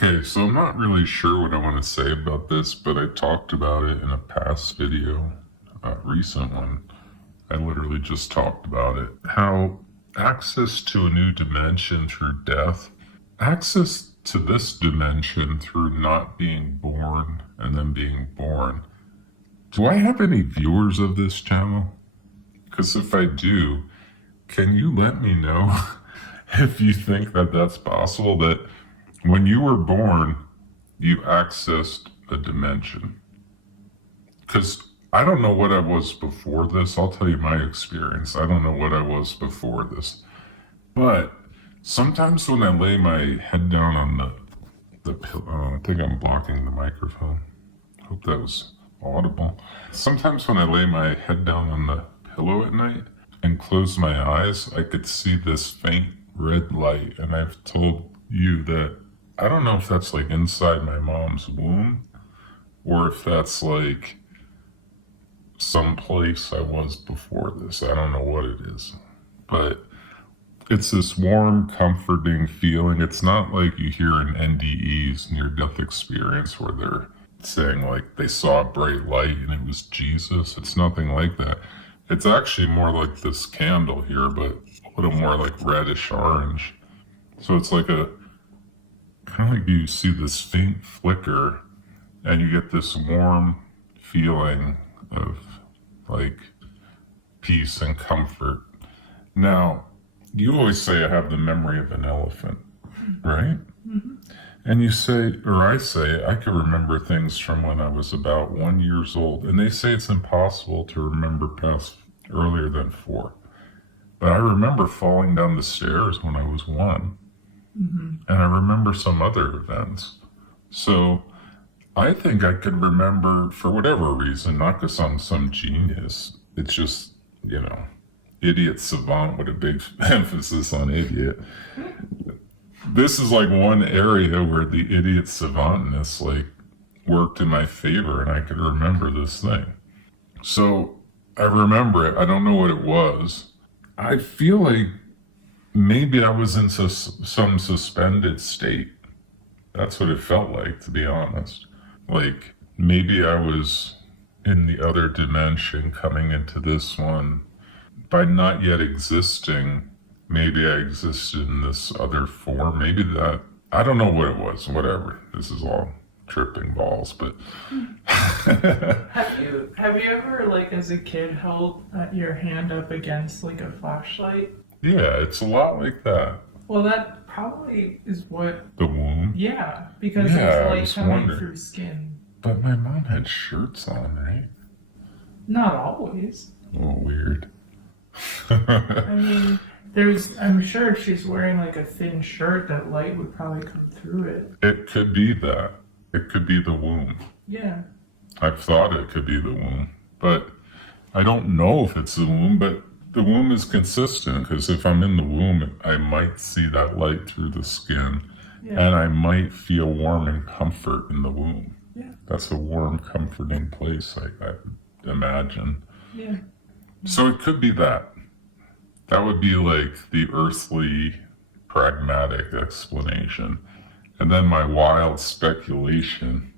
Okay, so I'm not really sure what I want to say about this, but I talked about it in a past video, a recent one. I literally just talked about it. How access to a new dimension through death, access to this dimension through not being born and then being born. Do I have any viewers of this channel? Because if I do, can you let me know if you think that that's possible, that when you were born, you accessed a dimension? Because I don't know what I was before this. I'll tell you my experience. I don't know what I was before this. But sometimes when I lay my head down on the pillow, I think I'm blocking the microphone. Hope that was audible. Sometimes when I lay my head down on the pillow at night and close my eyes, I could see this faint red light. And I've told you that I don't know if that's like inside my mom's womb or if that's like someplace I was before this. I don't know what it is, but it's this warm, comforting feeling. It's not like you hear in NDEs, near-death experience, where they're saying like they saw a bright light and it was Jesus. It's nothing like that. It's actually more like this candle here, but a little more like reddish orange. So it's like a kind of like you see this faint flicker and you get this warm feeling of like peace and comfort. Now, you always say I have the memory of an elephant, right? Mm-hmm. And you say, or I say, I can remember things from when I was about 1 year old. And they say it's impossible to remember past earlier than 4. But I remember falling down the stairs when I was 1. Mm-hmm. And I remember some other events. So I think I could remember, for whatever reason, not because I'm some genius. It's just, idiot savant with a big emphasis on idiot. This is like one area where the idiot savantness like worked in my favor and I could remember this thing. So I remember it. I don't know what it was. I feel like maybe I was in some suspended state. That's what it felt like, to be honest. Like maybe I was in the other dimension coming into this one. By not yet existing, maybe I existed in this other form. Maybe that, I don't know what it was, whatever. This is all tripping balls, but. Have you ever, like, as a kid, held your hand up against, like, a flashlight? Yeah, it's a lot like that. Well, that probably is what... The womb? Yeah, because it's light coming through skin. But my mom had shirts on, right? Not always. Oh, weird. I mean, I'm sure if she's wearing like a thin shirt, that light would probably come through it. It could be that. It could be the womb. Yeah. I've thought it could be the womb, but I don't know if it's the womb, but the womb is consistent because if I'm in the womb, I might see that light through the skin and I might feel warm and comfort in the womb. Yeah. That's a warm, comforting place, I imagine. Yeah. So it could be that. That would be like the earthly, pragmatic explanation. And then my wild speculation,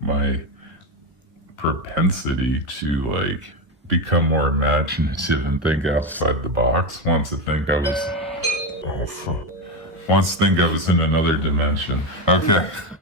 my propensity to like become more imaginative and think outside the box wants to think I was in another dimension. Okay.